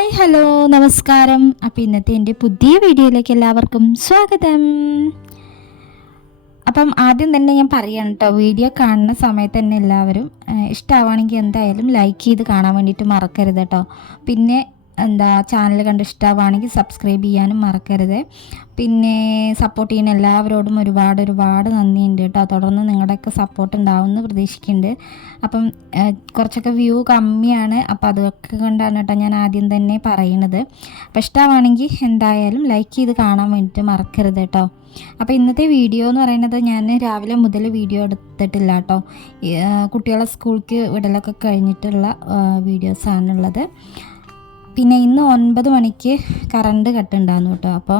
Hi hello നമസ്കാരം. അപ്പോൾ ഇന്നത്തെ എന്റെ പുതിയ വീഡിയോയിലേക്ക് എല്ലാവർക്കും സ്വാഗതം. അപ്പം ആദ്യം തന്നെ ഞാൻ പറയാണ് കേട്ടോ വീഡിയോ കാണുന്ന സമയത്ത് തന്നെ എല്ലാവരും ഇഷ്ടമാവുകയാണെങ്കിൽ എന്തായാലും ലൈക്ക് ചെയ്ത് കാണാൻ വേണ്ടിയിട്ട് മറക്കരുത് കേട്ടോ പിന്നെ എന്താ ചാനൽ കണ്ട് ഇഷ്ടമാവുകയാണെങ്കിൽ സബ്സ്ക്രൈബ് ചെയ്യാനും മറക്കരുത്. പിന്നെ സപ്പോർട്ട് ചെയ്യുന്ന എല്ലാവരോടും ഒരുപാട് ഒരുപാട് നന്ദിയുണ്ട് കേട്ടോ. തുടർന്ന് നിങ്ങളുടെയൊക്കെ സപ്പോർട്ട് ഉണ്ടാവുമെന്ന് പ്രതീക്ഷിക്കുന്നുണ്ട്. അപ്പം കുറച്ചൊക്കെ വ്യൂ കമ്മിയാണ്. അപ്പോൾ അതൊക്കെ കൊണ്ടാണ് കേട്ടോ ഞാൻ ആദ്യം തന്നെ പറയണത് അപ്പോൾ ഇഷ്ടമാണെങ്കിൽ എന്തായാലും ലൈക്ക് ചെയ്ത് കാണാൻ വേണ്ടിയിട്ട് മറക്കരുത് കേട്ടോ. അപ്പോൾ ഇന്നത്തെ വീഡിയോ എന്ന് പറയുന്നത് ഞാൻ രാവിലെ മുതൽ വീഡിയോ എടുത്തിട്ടില്ല കേട്ടോ. കുട്ടികളെ സ്കൂൾക്ക് വിടലൊക്കെ കഴിഞ്ഞിട്ടുള്ള വീഡിയോസാണുള്ളത് പിന്നെ ഇന്ന് ഒൻപത് മണിക്ക് കറണ്ട് കട്ടുണ്ടായിരുന്നു കേട്ടോ. അപ്പോൾ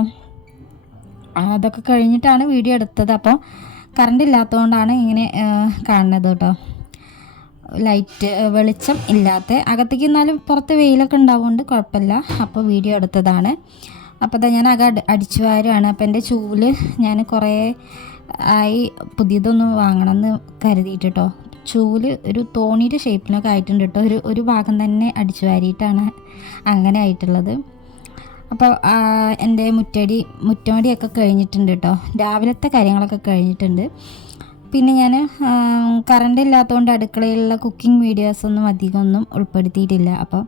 അതൊക്കെ കഴിഞ്ഞിട്ടാണ് വീഡിയോ എടുത്തത്. അപ്പോൾ കറണ്ട് ഇല്ലാത്തതുകൊണ്ടാണ് ഇങ്ങനെ കാണുന്നത് കേട്ടോ. ലൈറ്റ് വെളിച്ചം ഇല്ലാത്ത. അകത്തേക്ക് എന്നാലും പുറത്ത് വെയിലൊക്കെ ഉണ്ടാവുകൊണ്ട് കുഴപ്പമില്ല. അപ്പോൾ വീഡിയോ എടുത്തതാണ്. അപ്പോൾ ഞാൻ അക അടിച്ചു വാരുവാണ്. അപ്പോൾ എന്റെ ചൂൽ ഞാൻ കുറേ ആയി പുതിയതൊന്നും വാങ്ങണമെന്ന് കരുതിയിട്ട് കേട്ടോ. ചൂൽ ഒരു തോണിയുടെ ഷേപ്പിലൊക്കെ ആയിട്ടുണ്ട് കേട്ടോ ഒരു ഒരു ഭാഗം തന്നെ അടിച്ചു വാരിയിട്ടാണ് അങ്ങനെ ആയിട്ടുള്ളത്. അപ്പോൾ എന്റെ മുറ്റടി മുറ്റമടിയൊക്കെ കഴിഞ്ഞിട്ടുണ്ട് കേട്ടോ രാവിലത്തെ കാര്യങ്ങളൊക്കെ കഴിഞ്ഞിട്ടുണ്ട്. പിന്നെ ഞാൻ കറണ്ട് ഇല്ലാത്തതുകൊണ്ട് അടുക്കളയിലുള്ള കുക്കിംഗ് വീഡിയോസൊന്നും അധികമൊന്നും ഉൾപ്പെടുത്തിയിട്ടില്ല. അപ്പോൾ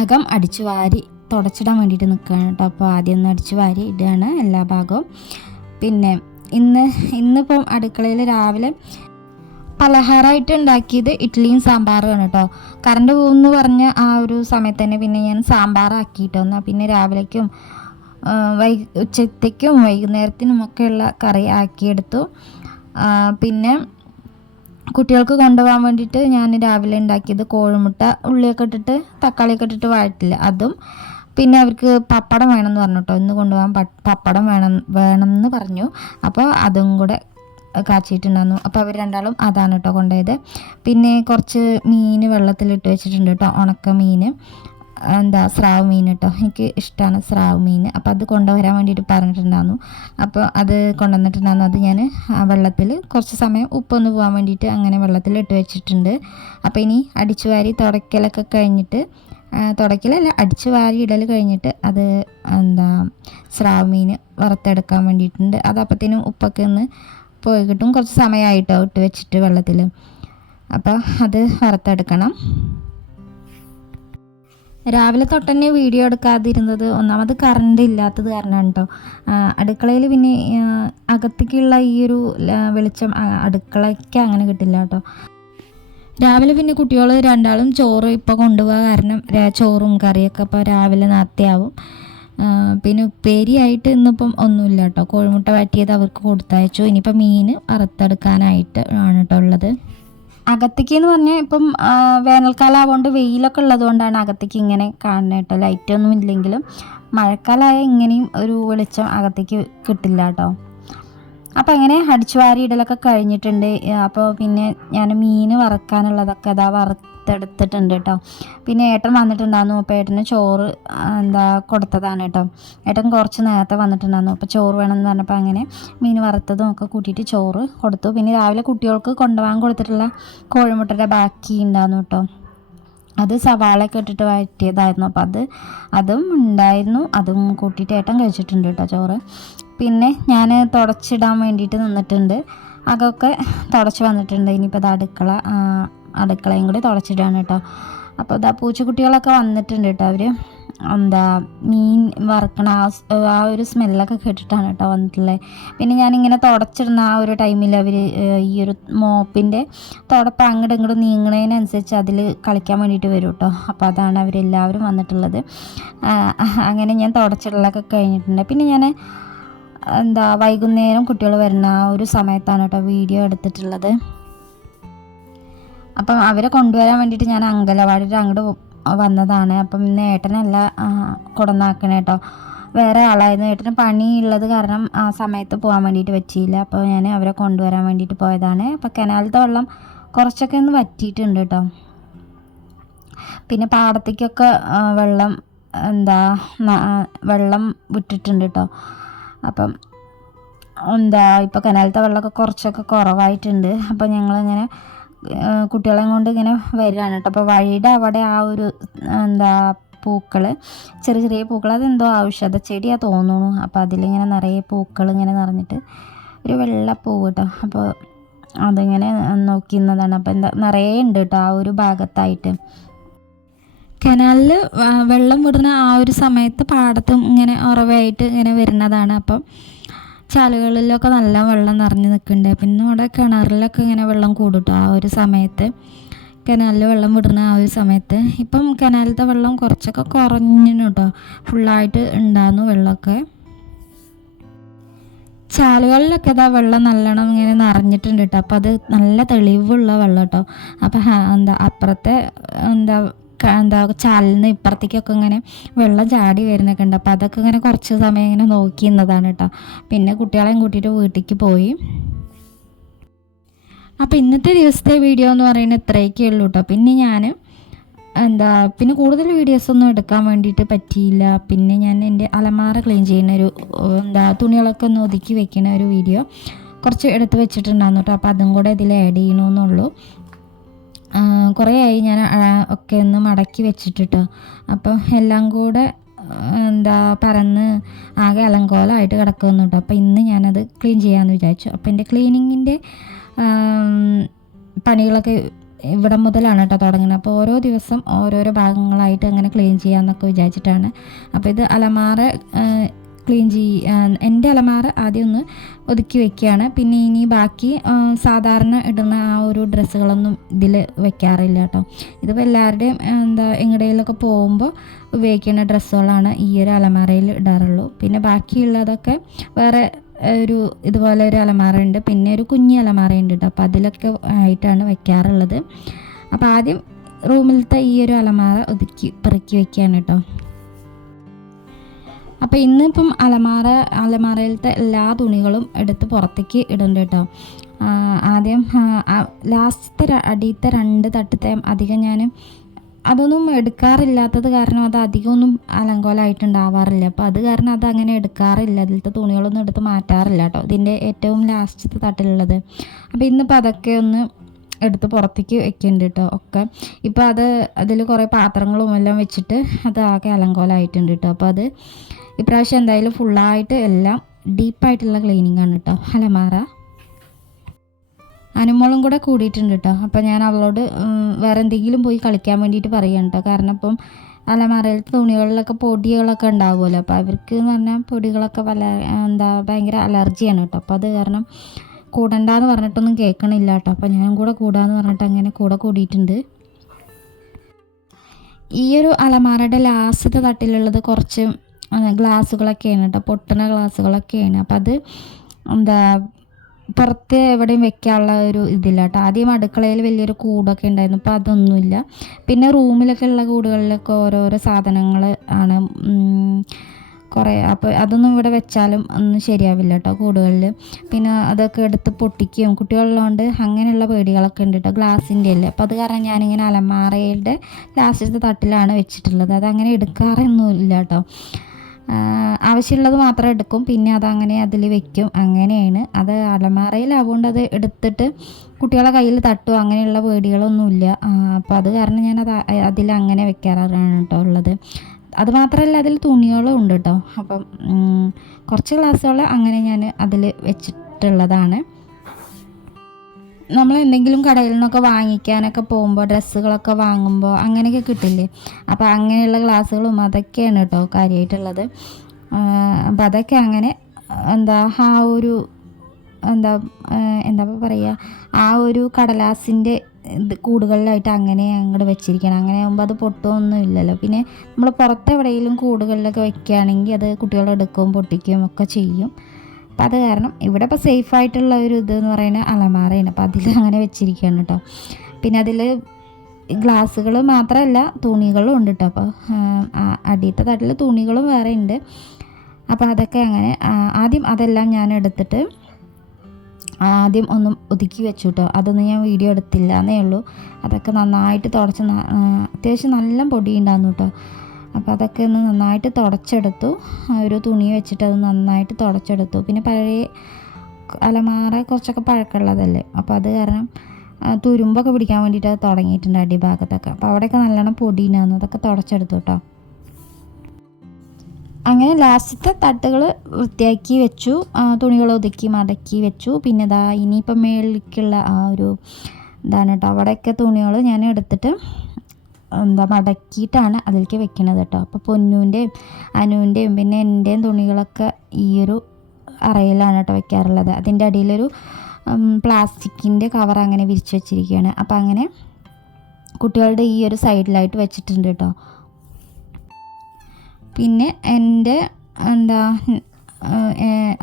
അകം അടിച്ചു വാരി തുടച്ചിടാൻ വേണ്ടിയിട്ട് നിൽക്കുകയാണ് കേട്ടോ അപ്പോൾ ആദ്യം ഒന്ന് അടിച്ചു വാരി ഇടുകയാണ് എല്ലാ ഭാഗവും. പിന്നെ ഇന്ന് ഇന്നിപ്പം അടുക്കളയിൽ രാവിലെ പലഹാരമായിട്ട് ഉണ്ടാക്കിയത് ഇഡ്ഡലിയും സാമ്പാറുമാണ് കേട്ടോ. കറണ്ട് പോകുമെന്ന് പറഞ്ഞ ആ ഒരു സമയത്ത് തന്നെ പിന്നെ ഞാൻ സാമ്പാറാക്കിയിട്ടോ എന്നാൽ പിന്നെ രാവിലേക്കും വൈ ഉച്ചത്തേക്കും വൈകുന്നേരത്തിനും ഒക്കെയുള്ള കറി ആക്കിയെടുത്തു. പിന്നെ കുട്ടികൾക്ക് കൊണ്ടുപോകാൻ വേണ്ടിയിട്ട് ഞാൻ രാവിലെ ഉണ്ടാക്കിയത് കോഴിമുട്ട ഉള്ളിയൊക്കെ ഇട്ടിട്ട് തക്കാളിയൊക്കെ ഇട്ടിട്ട് വഴറ്റില്ല അതും. പിന്നെ അവർക്ക് പപ്പടം വേണമെന്ന് പറഞ്ഞു കേട്ടോ. ഇന്ന് കൊണ്ടുപോകാൻ പപ്പടം വേണം വേണമെന്ന് പറഞ്ഞു. അപ്പോൾ അതും കൂടെ കാച്ചിട്ടുണ്ടായിരുന്നു അപ്പോൾ അവർ രണ്ടാളും അതാണ് കേട്ടോ കൊണ്ടുപോയത്. പിന്നെ കുറച്ച് മീൻ വെള്ളത്തിലിട്ട് വെച്ചിട്ടുണ്ട് കേട്ടോ ഉണക്ക മീൻ എന്താ സ്രാവ് മീൻ കേട്ടോ എനിക്ക് ഇഷ്ടമാണ് സ്രാവ് മീൻ. അപ്പോൾ അത് കൊണ്ടുവരാൻ വേണ്ടിയിട്ട് പറഞ്ഞിട്ടുണ്ടായിരുന്നു. അപ്പോൾ അത് കൊണ്ടുവന്നിട്ടുണ്ടായിരുന്നു. അത് ഞാൻ വെള്ളത്തിൽ കുറച്ച് സമയം ഉപ്പൊന്ന് പോകാൻ വേണ്ടിയിട്ട് അങ്ങനെ വെള്ളത്തിൽ ഇട്ട് വെച്ചിട്ടുണ്ട്. അപ്പോൾ ഇനി അടിച്ചു വാരി തുടയ്ക്കലൊക്കെ കഴിഞ്ഞിട്ട് തുടയ്ക്കലല്ല അടിച്ചു വാരി ഇടൽ കഴിഞ്ഞിട്ട് അത് എന്താ സ്രാവ് മീൻ വറുത്തെടുക്കാൻ വേണ്ടിയിട്ടുണ്ട്. അത് ഉപ്പൊക്കെ ഒന്ന് പോയി കിട്ടും. കുറച്ച് സമയമായിട്ടോ ഇട്ട് വെച്ചിട്ട് വെള്ളത്തിൽ അപ്പോൾ അത് വറുത്തെടുക്കണം. രാവിലെ തൊട്ടന്നെ വീഡിയോ എടുക്കാതിരുന്നത് ഒന്നാമത് കറണ്ട് ഇല്ലാത്തത് കാരണമാണ് കേട്ടോ അടുക്കളയിൽ പിന്നെ അകത്തേക്കുള്ള ഈ ഒരു വെളിച്ചം അടുക്കളയ്ക്ക് അങ്ങനെ കിട്ടില്ല കേട്ടോ രാവിലെ പിന്നെ കുട്ടികൾ രണ്ടാളും ചോറ് ഇപ്പോൾ കൊണ്ടുപോകാൻ കാരണം ചോറും കറിയൊക്കെ ഇപ്പോൾ രാവിലെ നേരത്തെയാവും പിന്നെ ഉപ്പേരിയായിട്ട് ഇന്നിപ്പം ഒന്നുമില്ല കേട്ടോ. കോഴിമുട്ട വറ്റിയത് അവർക്ക് കൊടുത്തയച്ചു. ഇനിയിപ്പം മീൻ അറുത്തെടുക്കാനായിട്ട് ആണ് കേട്ടോ ഉള്ളത്. അകത്തേക്ക് എന്ന് പറഞ്ഞാൽ ഇപ്പം വേനൽക്കാലം ആവുകൊണ്ട് വെയിലൊക്കെ ഉള്ളത് കൊണ്ടാണ് അകത്തേക്ക് ഇങ്ങനെ കാണുന്നത് കേട്ടോ ലൈറ്റൊന്നും ഇല്ലെങ്കിലും മഴക്കാലമായ ഇങ്ങനെയും ഒരു വെളിച്ചം അകത്തേക്ക് കിട്ടില്ല കേട്ടോ അപ്പോൾ അങ്ങനെ അടിച്ചു വാരി ഇടലൊക്കെ കഴിഞ്ഞിട്ടുണ്ട്. അപ്പോൾ പിന്നെ ഞാൻ മീൻ വറക്കാനുള്ളതൊക്കെ അതാ വറുത്തെടുത്തിട്ടുണ്ട് കേട്ടോ പിന്നെ ഏട്ടൻ വന്നിട്ടുണ്ടായിരുന്നു. അപ്പോൾ ഏട്ടന് ചോറ് എന്താ കൊടുത്തതാണ് കേട്ടോ ഏട്ടൻ കുറച്ച് നേരത്തെ വന്നിട്ടുണ്ടായിരുന്നു. അപ്പോൾ ചോറ് വേണമെന്ന് പറഞ്ഞപ്പോൾ അങ്ങനെ മീൻ വറുത്തതും ഒക്കെ കൂട്ടിയിട്ട് ചോറ് കൊടുത്തു. പിന്നെ രാവിലെ കുട്ടികൾക്ക് കൊണ്ടുപോകാൻ കൊടുത്തിട്ടുള്ള കോഴിമുട്ടയുടെ ബാക്കി ഉണ്ടായിരുന്നു കേട്ടോ അത് സവാളയൊക്കെ ഇട്ടിട്ട് വഴറ്റിയതായിരുന്നു. അപ്പോൾ അത് അതും ഉണ്ടായിരുന്നു. അതും കൂട്ടിയിട്ട് ഏട്ടൻ കഴിച്ചിട്ടുണ്ട് കേട്ടോ ചോറ്. പിന്നെ ഞാൻ തുടച്ചിടാൻ വേണ്ടിയിട്ട് നിന്നിട്ടുണ്ട്. അതൊക്കെ തുടച്ച് വന്നിട്ടുണ്ട്. ഇനിയിപ്പോൾ അത് അടുക്കള അടുക്കളയും കൂടി തുടച്ചിടാണ് കേട്ടോ. അപ്പോൾ ഇതാ പൂച്ചക്കുട്ടികളൊക്കെ വന്നിട്ടുണ്ട് കേട്ടോ അവർ എന്താ മീൻ വറുക്കണ ആ ഒരു സ്മെല്ലൊക്കെ കേട്ടിട്ടാണ് കേട്ടോ വന്നിട്ടുള്ളത് പിന്നെ ഞാനിങ്ങനെ തുടച്ചിടുന്ന ആ ഒരു ടൈമിൽ അവർ ഈ ഒരു മോപ്പിന്റെ തുടപ്പ് അങ്ങോട്ട് ഇങ്ങോട്ട് നീങ്ങണതിനനുസരിച്ച് അതിൽ കളിക്കാൻ വേണ്ടിയിട്ട് വരും കേട്ടോ. അപ്പോൾ അതാണ് അവരെല്ലാവരും വന്നിട്ടുള്ളത്. അങ്ങനെ ഞാൻ തുടച്ചിടലൊക്കെ കഴിഞ്ഞിട്ടുണ്ട്. പിന്നെ ഞാൻ എന്താ വൈകുന്നേരം കുട്ടികൾ വരുന്ന ആ ഒരു സമയത്താണ് കേട്ടോ വീഡിയോ എടുത്തിട്ടുള്ളത്. അപ്പം അവരെ കൊണ്ടുവരാൻ വേണ്ടിയിട്ട് ഞാൻ അങ്കലവാടിയിൽ അങ്ങോട്ട് വന്നതാണ്. അപ്പം ഇന്ന് ഏട്ടനല്ല കൊടന്നാക്കണേ കേട്ടോ വേറെ ആളായിരുന്നു. ഏട്ടന് പണിയുള്ളത് കാരണം ആ സമയത്ത് പോകാൻ വേണ്ടിയിട്ട് പറ്റിയില്ല. അപ്പോൾ ഞാൻ അവരെ കൊണ്ടുവരാൻ വേണ്ടിയിട്ട് പോയതാണ്. അപ്പോൾ കനാലത്തെ വെള്ളം കുറച്ചൊക്കെ ഒന്ന് വറ്റിയിട്ടുണ്ട് കേട്ടോ പിന്നെ പാടത്തേക്കൊക്കെ വെള്ളം എന്താ വെള്ളം വിട്ടിട്ടുണ്ട് കേട്ടോ അപ്പം എന്താ ഇപ്പോൾ കനാലത്തെ വെള്ളമൊക്കെ കുറച്ചൊക്കെ കുറവായിട്ടുണ്ട്. അപ്പോൾ ഞങ്ങളിങ്ങനെ കുട്ടികളെ കൊണ്ട് ഇങ്ങനെ വരികയാണ് കേട്ടോ. അപ്പോൾ വഴിയുടെ അവിടെ ആ ഒരു എന്താ പൂക്കൾ ചെറിയ ചെറിയ പൂക്കൾ അതെന്തോ ഔഷധ ചെടിയാണ് തോന്നുന്നു അപ്പോൾ അതിലിങ്ങനെ നിറയെ പൂക്കൾ ഇങ്ങനെ നിറഞ്ഞിട്ട് ഒരു വെള്ള പൂവ് കേട്ടോ. അപ്പോൾ അതിങ്ങനെ നോക്കിയിരുന്നതാണ് അപ്പോൾ എന്താ നിറയെ ഉണ്ട് കേട്ടോ ആ ഒരു ഭാഗത്തായിട്ട്. കനാലിൽ വെള്ളം വിടുന്ന ആ ഒരു സമയത്ത് പാടത്തും ഇങ്ങനെ ഉറവായിട്ട് ഇങ്ങനെ വരുന്നതാണ്. അപ്പം ചാലുകളിലൊക്കെ നല്ല വെള്ളം നിറഞ്ഞു നിൽക്കുന്നുണ്ട് പിന്നെ അവിടെ കിണറിലൊക്കെ ഇങ്ങനെ വെള്ളം കൂടും ആ ഒരു സമയത്ത്. കനാലിൽ വെള്ളം വിടുന്ന ആ ഒരു സമയത്ത്. ഇപ്പം കനാലിലത്തെ വെള്ളം കുറച്ചൊക്കെ കുറഞ്ഞു കേട്ടോ ഫുള്ളായിട്ട് ഉണ്ടായിരുന്നു വെള്ളമൊക്കെ. ചാലുകളിലൊക്കെ ഇതാ വെള്ളം നല്ലോണം ഇങ്ങനെ നിറഞ്ഞിട്ടുണ്ട് കേട്ടോ അപ്പോൾ അത് നല്ല തെളിവുള്ള വെള്ളം കേട്ടോ അപ്പോൾ എന്താ അപ്പുറത്തെ എന്താ എന്താ ചാലിൽ നിന്ന് ഇപ്പുറത്തേക്കൊക്കെ ഇങ്ങനെ വെള്ളം ചാടി വരുന്നൊക്കെ ഉണ്ട്. അപ്പോൾ അതൊക്കെ ഇങ്ങനെ കുറച്ച് സമയം ഇങ്ങനെ നോക്കി നിന്നതാണ് കേട്ടോ. പിന്നെ കുട്ടികളെയും കൂട്ടിയിട്ട് വീട്ടിലേക്ക് പോയി. അപ്പോൾ ഇന്നത്തെ ദിവസത്തെ വീഡിയോ എന്ന് പറയുന്നത് ഇത്രയൊക്കെ ഉള്ളൂ കേട്ടോ. പിന്നെ ഞാൻ എന്താ പിന്നെ കൂടുതൽ വീഡിയോസൊന്നും എടുക്കാൻ വേണ്ടിയിട്ട് പറ്റിയില്ല. പിന്നെ ഞാൻ എന്റെ അലമാറ ക്ലീൻ ചെയ്യുന്ന ഒരു എന്താ തുണികളൊക്കെ ഒന്ന് ഒതുക്കി വെക്കുന്ന ഒരു വീഡിയോ കുറച്ച് എടുത്ത് വെച്ചിട്ടുണ്ടായിരുന്നു കേട്ടോ. അപ്പോൾ അതും കൂടെ ഇതിൽ ആഡ് ചെയ്യണമെന്നുള്ളൂ കുറേ ആയി ഞാൻ ഒക്കെ ഒന്ന് മടക്കി വെച്ചിട്ടിട്ടോ. അപ്പം എല്ലാം കൂടെ എന്താ പറന്ന് ആകെ അലങ്കോലമായിട്ട് കിടക്കുന്നു കേട്ടോ അപ്പോൾ ഇന്ന് ഞാനത് ക്ലീൻ ചെയ്യാമെന്ന് വിചാരിച്ചു. അപ്പോൾ എന്റെ ക്ലീനിങ്ങിന്റെ പണികളൊക്കെ ഇവിടെ മുതലാണ് കേട്ടോ തുടങ്ങുന്നത്. അപ്പോൾ ഓരോ ദിവസം ഓരോരോ ഭാഗങ്ങളായിട്ട് അങ്ങനെ ക്ലീൻ ചെയ്യാമെന്നൊക്കെ വിചാരിച്ചിട്ടാണ്. അപ്പോൾ ഇത് അലമാറ ക്ലീൻ ചെയ്യ എന്റെ അലമാര ആദ്യം ഒന്ന് ഒതുക്കി വെക്കുകയാണ്. പിന്നെ ഇനി ബാക്കി സാധാരണ ഇടുന്ന ആ ഒരു ഡ്രസ്സുകളൊന്നും ഇതിൽ വെക്കാറില്ല കേട്ടോ. ഇതിപ്പോൾ എല്ലാവരുടെയും എന്താ എങ്ങടെയിലൊക്കെ പോകുമ്പോൾ ഉപയോഗിക്കുന്ന ഡ്രസ്സുകളാണ് ഈ ഒരു അലമാരയിൽ ഇടാറുള്ളൂ. പിന്നെ ബാക്കിയുള്ളതൊക്കെ വേറെ ഒരു ഇതുപോലെ ഒരു അലമാര ഉണ്ട്. പിന്നെ ഒരു കുഞ്ഞി അലമാര ഉണ്ട് കേട്ടോ. അപ്പോൾ അതിലൊക്കെ ആയിട്ടാണ് വെക്കാറുള്ളത്. അപ്പോൾ ആദ്യം റൂമിലത്തെ ഈ ഒരു അലമാര ഒതുക്കി പെറുക്കി വെക്കുകയാണ് കേട്ടോ. അപ്പോൾ ഇന്നിപ്പം അലമാര അലമാരയിലത്തെ എല്ലാ തുണികളും എടുത്ത് പുറത്തേക്ക് ഇടണ്ട കേട്ടോ. ആദ്യം ലാസ്റ്റത്തെ അടിയത്തെ രണ്ട് തട്ടത്തെ അധികം ഞാൻ അതൊന്നും എടുക്കാറില്ലാത്തത് കാരണം അത് അധികമൊന്നും അലങ്കോലമായിട്ടുണ്ടാവാറില്ല അപ്പോൾ അത് കാരണം അത് അങ്ങനെ എടുക്കാറില്ല. അതിലത്തെ തുണികളൊന്നും എടുത്ത് മാറ്റാറില്ല കേട്ടോ. ഇതിന്റെ ഏറ്റവും ലാസ്റ്റത്തെ തട്ടിലുള്ളത്. അപ്പോൾ ഇന്നിപ്പോൾ അതൊക്കെ ഒന്ന് എടുത്ത് പുറത്തേക്ക് വെക്കുന്നുണ്ട് കേട്ടോ ഒക്കെ. ഇപ്പോൾ അത് അതിൽ കുറേ പാത്രങ്ങളും എല്ലാം വെച്ചിട്ട് അത് ആകെ അലങ്കോലമായിട്ടുണ്ട് കേട്ടോ. അപ്പോൾ അത് ഇപ്രാവശ്യം എന്തായാലും ഫുള്ളായിട്ട് എല്ലാം ഡീപ്പായിട്ടുള്ള ക്ലീനിങ് ആണ് കേട്ടോ അലമാറ അനുമോളും കൂടെ കൂടിയിട്ടുണ്ട് കേട്ടോ അപ്പോൾ ഞാൻ അവളോട് വേറെ എന്തെങ്കിലും പോയി കളിക്കാൻ വേണ്ടിയിട്ട് പറയുകയാണ് കേട്ടോ കാരണം ഇപ്പം അലമാറയിലത്തെ തുണികളിലൊക്കെ പൊടികളൊക്കെ ഉണ്ടാവുമല്ലോ. അപ്പോൾ അവർക്ക് എന്ന് പറഞ്ഞാൽ പൊടികളൊക്കെ വല എന്താ ഭയങ്കര അലർജിയാണ് കേട്ടോ അപ്പോൾ അത് കാരണം കൂടണ്ടാന്ന് പറഞ്ഞിട്ടൊന്നും കേൾക്കണില്ല കേട്ടോ അപ്പോൾ ഞാനും കൂടെ കൂടാന്ന് പറഞ്ഞിട്ട് അങ്ങനെ കൂടെ കൂടിയിട്ടുണ്ട്. ഈ ഒരു അലമാരയുടെ ലാസ്റ്റത്തെ തട്ടിലുള്ളത് കുറച്ച് ഗ്ലാസ്സുകളൊക്കെയാണ് കേട്ടോ പൊട്ടുന്ന ഗ്ലാസ്സുകളൊക്കെയാണ്. അപ്പം അത് എന്താ പുറത്ത് എവിടെയും വെക്കാനുള്ള ഒരു ഇതില്ല കേട്ടോ ആദ്യം അടുക്കളയിൽ വലിയൊരു കൂടൊക്കെ ഉണ്ടായിരുന്നു. അപ്പോൾ അതൊന്നുമില്ല. പിന്നെ റൂമിലൊക്കെ ഉള്ള കൂടുകളിലൊക്കെ ഓരോരോ സാധനങ്ങൾ ആണ്. കുറേ അപ്പോൾ അതൊന്നും ഇവിടെ വെച്ചാലും ഒന്നും ശരിയാവില്ല കേട്ടോ കൂടുകളിൽ പിന്നെ അതൊക്കെ എടുത്ത് പൊട്ടിക്കുകയും കുട്ടികളുള്ളതുകൊണ്ട് അങ്ങനെയുള്ള പേടികളൊക്കെ ഉണ്ട് കേട്ടോ ഗ്ലാസിന്റെ അല്ലേ അപ്പോൾ അത് കാരണം ഞാനിങ്ങനെ അലമാറയുടെ ലാസ്റ്റത്തെ തട്ടിലാണ് വെച്ചിട്ടുള്ളത്. അതങ്ങനെ എടുക്കാറൊന്നുമില്ല കേട്ടോ ആവശ്യമുള്ളത് മാത്രം എടുക്കും. പിന്നെ അതങ്ങനെ അതിൽ വെക്കും. അങ്ങനെയാണ്. അത് അലമാറയിലാവുകൊണ്ട് അത് എടുത്തിട്ട് കുട്ടികളെ കയ്യിൽ തട്ടും. അങ്ങനെയുള്ള പേടികളൊന്നുമില്ല. അപ്പോൾ അത് കാരണം ഞാൻ അത് അതിൽ അങ്ങനെ വെക്കാറാണ് കേട്ടോ ഉള്ളത്. അത് മാത്രമല്ല അതിൽ തുണികളും ഉണ്ട് കേട്ടോ. അപ്പം കുറച്ച് ഗ്ലാസ്സുകൾ അങ്ങനെ ഞാൻ അതിൽ വെച്ചിട്ടുള്ളതാണ്. നമ്മൾ എന്തെങ്കിലും കടയിൽ നിന്നൊക്കെ വാങ്ങിക്കാനൊക്കെ പോകുമ്പോൾ ഡ്രസ്സുകളൊക്കെ വാങ്ങുമ്പോൾ അങ്ങനെയൊക്കെ കിട്ടില്ലേ? അപ്പോൾ അങ്ങനെയുള്ള ഗ്ലാസ്സുകളും അതൊക്കെയാണ് കേട്ടോ കാര്യമായിട്ടുള്ളത് അപ്പോൾ അതൊക്കെ അങ്ങനെ എന്താ ആ ഒരു എന്താ എന്താ പറയുക ആ ഒരു കടലാസിന്റെ ഇത് കൂടുകളിലായിട്ട് അങ്ങനെ അങ്ങോട്ട് വെച്ചിരിക്കണം. അങ്ങനെ ആകുമ്പോൾ അത് പൊട്ടുമൊന്നും ഇല്ലല്ലോ. പിന്നെ നമ്മൾ പുറത്തെവിടെയെങ്കിലും കൂടുകളിലൊക്കെ വെക്കുകയാണെങ്കിൽ അത് കുട്ടികളെടുക്കുകയും പൊട്ടിക്കുകയും ഒക്കെ ചെയ്യും. അപ്പം അത് കാരണം ഇവിടെ ഇപ്പോൾ സേഫ് ആയിട്ടുള്ള ഒരു ഇത് എന്ന് പറയുന്നത് അലമാറയാണ് അപ്പോൾ അതിൽ അങ്ങനെ വെച്ചിരിക്കുകയാണ് കേട്ടോ. പിന്നെ അതിൽ ഗ്ലാസ്സുകൾ മാത്രമല്ല തുണികളും ഉണ്ട് കേട്ടോ. അപ്പോൾ അടിയത്തെ തട്ടിൽ തുണികളും വേറെ ഉണ്ട്. അപ്പോൾ അതൊക്കെ അങ്ങനെ ആദ്യം അതെല്ലാം ഞാൻ എടുത്തിട്ട് ആദ്യം ഒന്നും ഒതുക്കി വെച്ചു കേട്ടോ. അതൊന്നും ഞാൻ വീഡിയോ എടുത്തില്ല എന്നേ ഉള്ളൂ. അതൊക്കെ നന്നായിട്ട് തുടച്ച് അത്യാവശ്യം നല്ല പൊടി ഉണ്ടായിരുന്നു കേട്ടോ. അപ്പോൾ അതൊക്കെ ഒന്ന് നന്നായിട്ട് തുടച്ചെടുത്തു. ഒരു തുണി വെച്ചിട്ട് അത് നന്നായിട്ട് തുടച്ചെടുത്തു. പിന്നെ പഴയ അലമാറ കുറച്ചൊക്കെ പഴക്കമുള്ളതല്ലേ? അപ്പോൾ അത് കാരണം തുരുമ്പൊക്കെ പിടിക്കാൻ വേണ്ടിയിട്ട് അത് തുടങ്ങിയിട്ടുണ്ട് അടിഭാഗത്തൊക്കെ. അപ്പോൾ അവിടെയൊക്കെ നല്ലോണം പൊടിയിനാന്ന് അതൊക്കെ തുടച്ചെടുത്തു കേട്ടോ. അങ്ങനെ ലാസ്റ്റത്തെ തട്ടുകൾ വൃത്തിയാക്കി വെച്ചു. തുണികൾ ഒതുക്കി മടക്കി വെച്ചു. പിന്നെ ഇതാ ഇനിയിപ്പം മേളിലേക്കുള്ള ആ ഒരു ഇതാണ് കേട്ടോ. അവിടെയൊക്കെ തുണികൾ ഞാൻ എടുത്തിട്ട് എന്താ മടക്കിയിട്ടാണ് അതിലേക്ക് വെക്കണത് കേട്ടോ. അപ്പോൾ പൊന്നൂന്റെയും അനുവിന്റെയും പിന്നെ എന്റെയും തുണികളൊക്കെ ഈ ഒരു അറയിലാണ് കേട്ടോ വെക്കാറുള്ളത്. അതിന്റെ അടിയിലൊരു പ്ലാസ്റ്റിക്കിന്റെ കവർ അങ്ങനെ വിരിച്ചു വെച്ചിരിക്കുകയാണ്. അപ്പോൾ അങ്ങനെ കുട്ടികളുടെ ഈ ഒരു സൈഡിലായിട്ട് വെച്ചിട്ടുണ്ട് കേട്ടോ. പിന്നെ എന്റെ എന്താ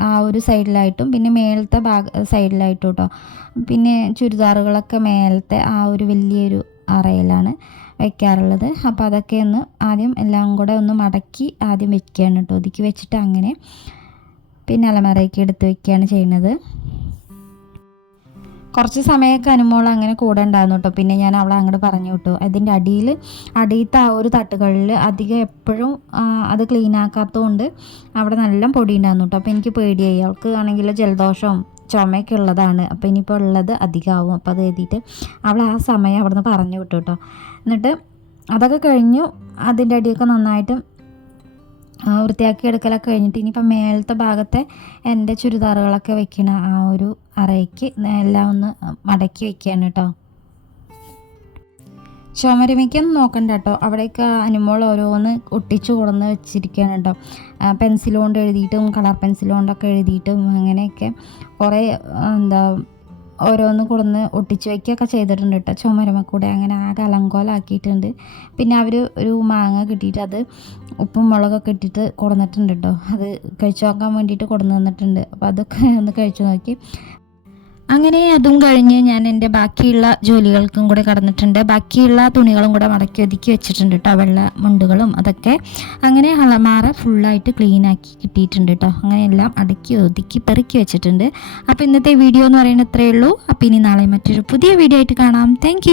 ആ ഒരു സൈഡിലായിട്ടും പിന്നെ മേലത്തെ ഭാഗ സൈഡിലായിട്ടും കേട്ടോ. പിന്നെ ചുരിദാറുകളൊക്കെ മേലത്തെ ആ ഒരു വലിയൊരു അറയിലാണ് വെക്കാറുള്ളത് അപ്പോൾ അതൊക്കെ ഒന്ന് ആദ്യം എല്ലാം കൂടെ ഒന്ന് മടക്കി ആദ്യം വെക്കുകയാണ് കേട്ടോ. ഒതുക്കി വെച്ചിട്ട് അങ്ങനെ പിന്നെ അലമറയ്ക്ക് എടുത്ത് വെക്കുകയാണ് ചെയ്യുന്നത്. കുറച്ച് സമയമൊക്കെ അനുമോൾ അങ്ങനെ കൂടെ ഉണ്ടായിരുന്നു കേട്ടോ. പിന്നെ ഞാൻ അവളെ അങ്ങോട്ട് പറഞ്ഞു വിട്ടു. അതിന്റെ അടിയിൽ അടിയത്തെ ആ ഒരു തട്ടുകളിൽ അധികം എപ്പോഴും അത് ക്ലീൻ ആക്കാത്തതുകൊണ്ട് അവിടെ നല്ല പൊടി ഉണ്ടായിരുന്നു കേട്ടോ. അപ്പോൾ എനിക്ക് പേടിയായി. അവൾക്ക് ആണെങ്കിൽ ജലദോഷവും ചുമയൊക്കെ ഉള്ളതാണ് അപ്പോൾ ഇനിയിപ്പോൾ ഉള്ളത് അധികമാവും അപ്പോൾ അത് എഴുതിയിട്ട് അവൾ ആ സമയം അവിടെ നിന്ന് പറഞ്ഞു വിട്ടു കേട്ടോ. എന്നിട്ട് അതൊക്കെ കഴിഞ്ഞു. അതിന്റെ അടിയൊക്കെ നന്നായിട്ട് വൃത്തിയാക്കി എടുക്കലൊക്കെ കഴിഞ്ഞിട്ട് ഇനിയിപ്പോൾ മേലത്തെ ഭാഗത്തെ എന്റെ ചുരിദാറുകളൊക്കെ വെക്കണ ആ ഒരു അറയ്ക്ക് എല്ലാം ഒന്ന് മടക്കി വെക്കുകയാണ് കേട്ടോ. ചുമരമയ്ക്കൊന്നും നോക്കണ്ട കേട്ടോ. അവിടെയൊക്കെ അനുമോൾ ഓരോന്ന് ഒട്ടിച്ചു കൊടുന്ന് വെച്ചിരിക്കുകയാണ് കേട്ടോ. പെൻസിൽ കൊണ്ട് എഴുതിയിട്ടും കളർ പെൻസിൽ കൊണ്ടൊക്കെ എഴുതിയിട്ടും അങ്ങനെയൊക്കെ കുറേ എന്താ ഓരോന്ന് കൊടുന്ന് ഒട്ടിച്ച് വയ്ക്കുകയൊക്കെ ചെയ്തിട്ടുണ്ട് കേട്ടോ. ചുമരമ കൂടെ അങ്ങനെ ആകെ അലങ്കോലാക്കിയിട്ടുണ്ട്. പിന്നെ അവർ ഒരു മാങ്ങ കിട്ടിയിട്ട് അത് ഉപ്പും മുളകൊക്കെ ഇട്ടിട്ട് കൊടുന്നിട്ടുണ്ട് കേട്ടോ. അത് കഴിച്ചു നോക്കാൻ വേണ്ടിയിട്ട് കൊടുന്നു തന്നിട്ടുണ്ട്. അപ്പോൾ അതൊക്കെ ഒന്ന് കഴിച്ചു നോക്കി. അങ്ങനെ അതും കഴിഞ്ഞ് ഞാൻ എന്റെ ബാക്കിയുള്ള ജോലികൾക്കും കൂടെ കടന്നിട്ടുണ്ട്. ബാക്കിയുള്ള തുണികളും കൂടെ മടക്കി ഒതുക്കി വെച്ചിട്ടുണ്ട് കേട്ടോ വെള്ള മുണ്ടുകളും അതൊക്കെ. അങ്ങനെ അളമാറ ഫുള്ളായിട്ട് ക്ലീനാക്കി കിട്ടിയിട്ടുണ്ട് കേട്ടോ അങ്ങനെ എല്ലാം അടക്കി ഒതുക്കി പെറുക്കി വെച്ചിട്ടുണ്ട്. അപ്പോൾ ഇന്നത്തെ വീഡിയോ എന്ന് പറയുന്നത് ഇത്രയേ ഉള്ളൂ. അപ്പോൾ ഇനി നാളെ മറ്റൊരു പുതിയ വീഡിയോ ആയിട്ട് കാണാം. താങ്ക്